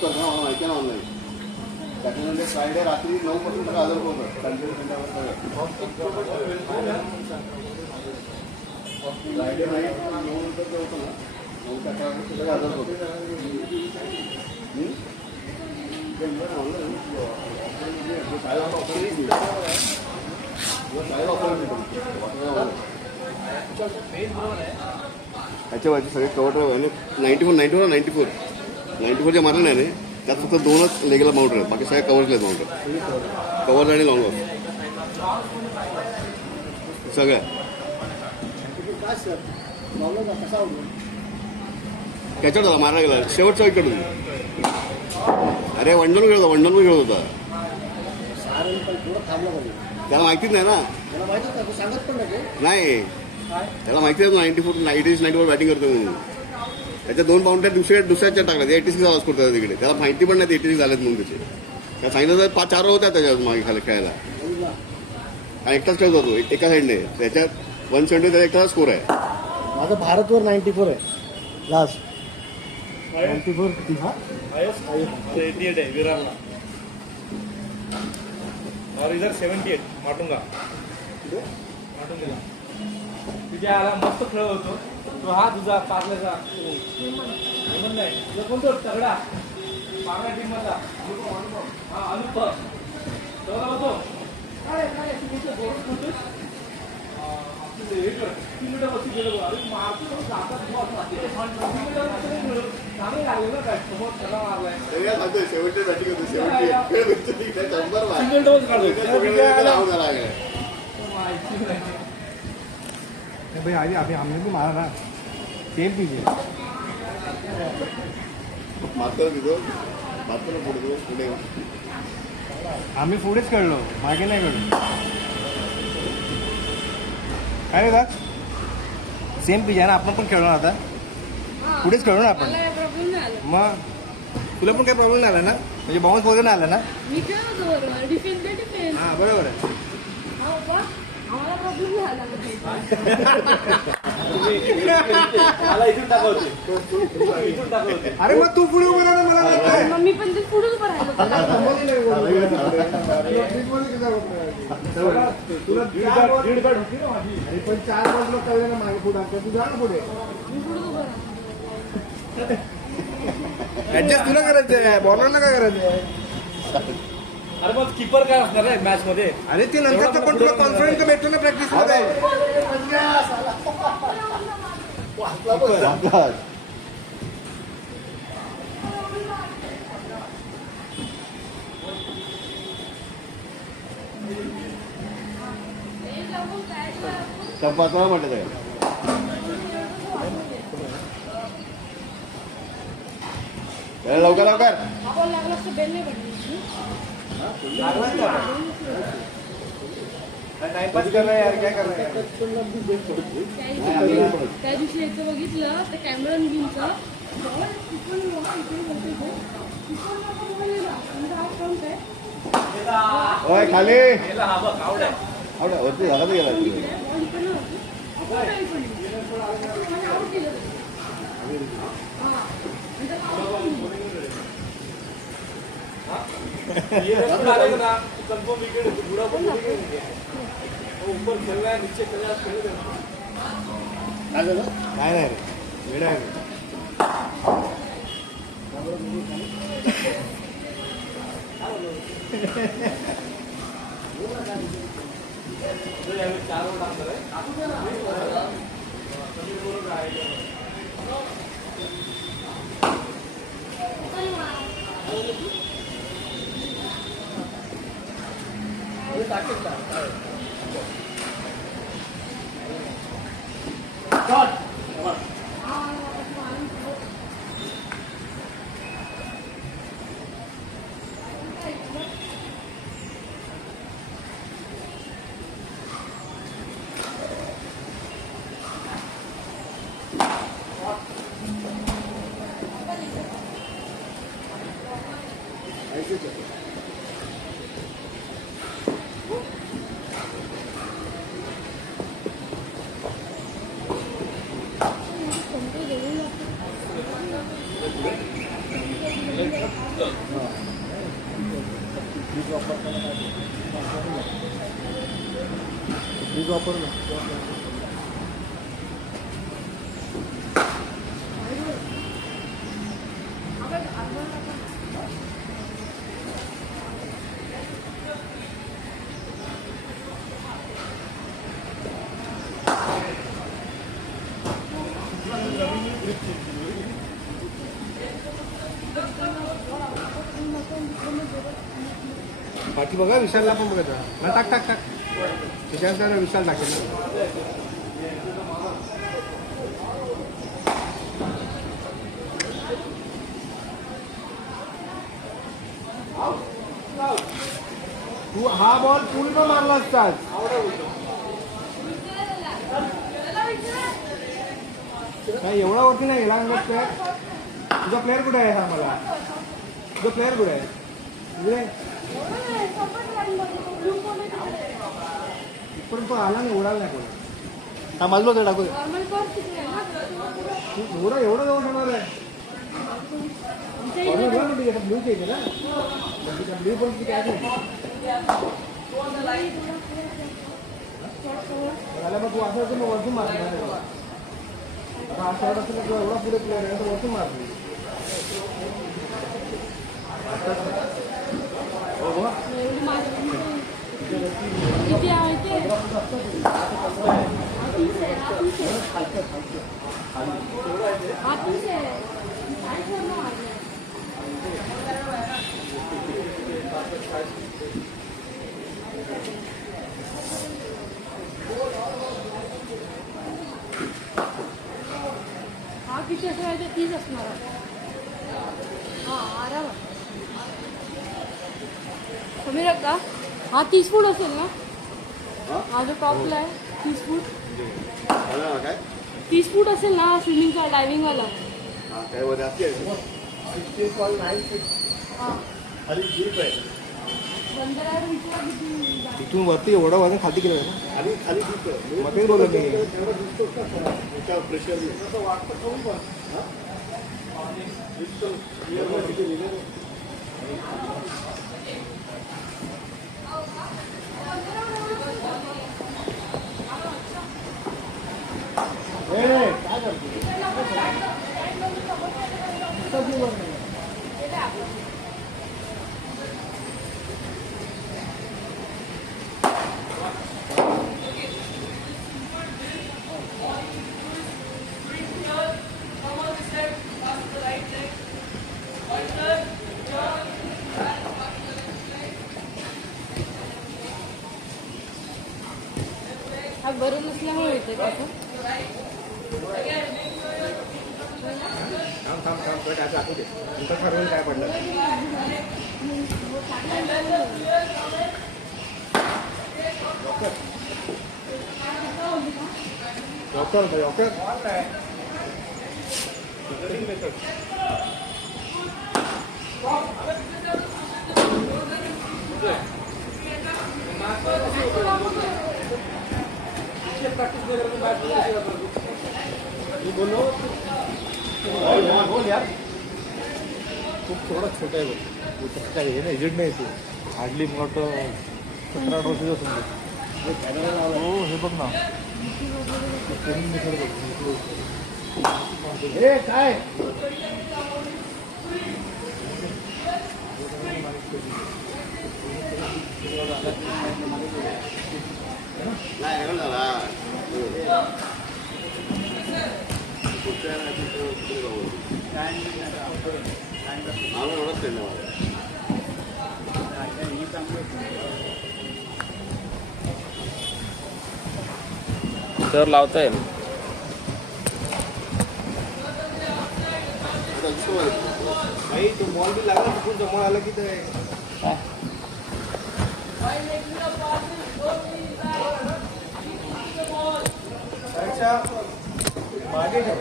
Book करतो ना माहिती ना ऑनलाईन. त्याच्यानंतर फ्रायडे रात्री 9 पासून सगळं हजर होतं. फ्रायडे नाईट 9 नंतर जे होतं ना 9 ते 11 सगळं हजर होतं. ह्याच्या सगळे कवर 94 जे मारलं नाही रे त्यात फक्त 2च लेगला माउंट आहेत. बाकी सगळे कवर्सला माउंट आहेत. कवर्स आणि लॉंग ऑफ सगळ्या. त्याच्यावर झाला मारला गेला शेवटचा विकेट. अरे वनडन खेळत होता. त्याला माहितीच नाही ना. नाही त्याला माहिती आहे 94 बॅटिंग करतो म्हणून. त्याच्या 2 बाउंड्या दुसऱ्याच्या टाकल्या. 86 आवाज करतात तिकडे. त्याला माहिती पण नाही 86 झालेत म्हणून त्याचे. त्या सांगितलं तर 5-4 होत्या त्याच्यावर मागे खाली खेळायला. आणि एकटाच खेळत होतो एका साईडने. त्याच्यात 170 त्याचा एकटाचा स्कोर आहे. माझा भारतवर 94 आहे लास्ट. 94 88 है विरारला. और इधर 78 माटुंगा. तुझ्या आला मस्त खेळ होतो तो. हा तुझा पार्ल्याचा नाही तुझा कोणतो तगडा पार्ला टीम मधला हा अनुप तगडा होतो. काय काय किलोमीटर वरती गेलो. अरे मारतो जातात चांगलं लागलं ना काय समोर त्याला मारलाय. सिंगल डोस काढतो भाई आज अभी हमने भी मारा ना. सेम पीजिए पुढे आम्ही पुढेच खेळलो मागे नाही खेळलो. काय रे का सेम पिज आहे ना. आपण पण खेळलो ना आता. पुढेच खेळलो ना आपण. मग तुला पण काही प्रॉब्लेम नाही आला ना. म्हणजे बाउन्स वगैरे नाही आला ना. हां बरोबर आहे. अरे मग तू पुढे उभं राहा मला. मी पण ते पुढे उभं राहिलो. तुला 4 बाजूला कळलं ना मागे पुढे. तू जा ना पुढे. ऍडजस्ट तुला करायचं आहे. बॉलरला काय करायचं आहे. अरे मग किपर काय असणार आहे मॅच मध्ये. अरे ते नंतर पण तुला कॉन्फिडन्स भेटतो ना प्रॅक्टिस मध्ये. तपासवा म्हटलं आहे. लवकर लवकर टाइमपास कर रहा है यार. क्या कर रहा है. त्या दिवशी याचं बघितलं तर कॅमेरॉन ग्रीनचं होय खाली हा बघ आवड आहे. वरती झाला तर गेला. कन्फर्म विकेट बुरा पण ऊपर खेल रहा है नीचे खेल रहा है. काय नाही रे वेळ आहे. यावेळी 4 ओव्हर टाकणार फ्रीज वापरताना काय फ्रीज वापरलं बाकी बघा विशालला पण बघा ना टाक टाक टाक विशाल विशाल टाकेल तू हा बॉल पूर्ण मारला असतास काय एवढा वरती नाही गेला प्लेअर तुझा प्लेअर कुठे आहे सांग मला तुझा प्लेअर कुठे आहे तुझे पण तो आला नाही उडाला नाही कोणी हा माझलो तर टाकू नॉर्मल कोर्स किती आहे ना? तू एवढं जाऊ शकणार आहे ब्ल्यू केली ना ब्ल्यू पण काय झालं मग तू असं मग वरतून मारणार आता हा शॉट असेल किंवा एवढा पुढे प्लेअर आहे तर वरतून मारली एवढी माहिती किती आहे ते? हा तीस आहे. काय ठरलं माझं? हा किती असं आहे ते 30 असणार आहे. हा आरामात कमी का हा 30 फूट असेल ना हा जो टॉपला आहे 30 फूट काय 30 फूट असेल ना स्विमिंगचा डायव्हिंग वाला हा काय वर असते 16.9 feet. हा खाली जीप आहे बंदर विचार किती तिथून वरती एवढं वजन खाली केलं ना खाली खाली जीप आहे मग तेच बोलत मी त्याच्यावर प्रेशर काय करतो हा बरं नसल्यामुळे येते कसं काय पडलं बोल यार खूप थोडा छोटा आहे बघ काय हे नाही एजंट नाही तू हार्डली मोठं 17 वर्षाचं असून हो हे बघ ना हे काय नाही झाला एवढंच केलं तर लावता येईल भाई तो बॉल भी लागला तिकडून जमा आला की ते मागे ठेव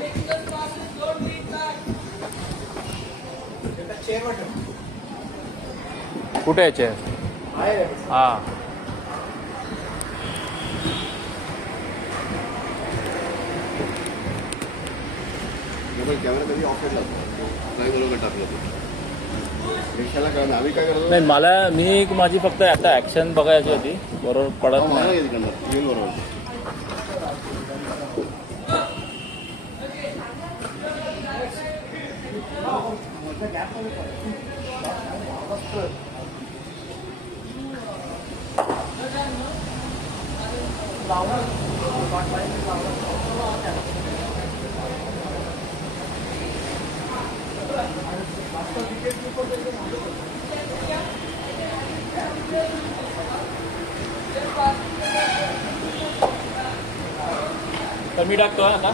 चेअरवर ठेव कुठे याचे आहे रे हा कॅमेरा कधी ऑफ केला नाही बरोबर टाकलं रिक्षाला कळलं आम्ही काय करतो नाही मी माझी फक्त आता ऍक्शन बघायची होती, बरोबर पडत नाही. येईल बरोबर. तर मी टाकतोय आता.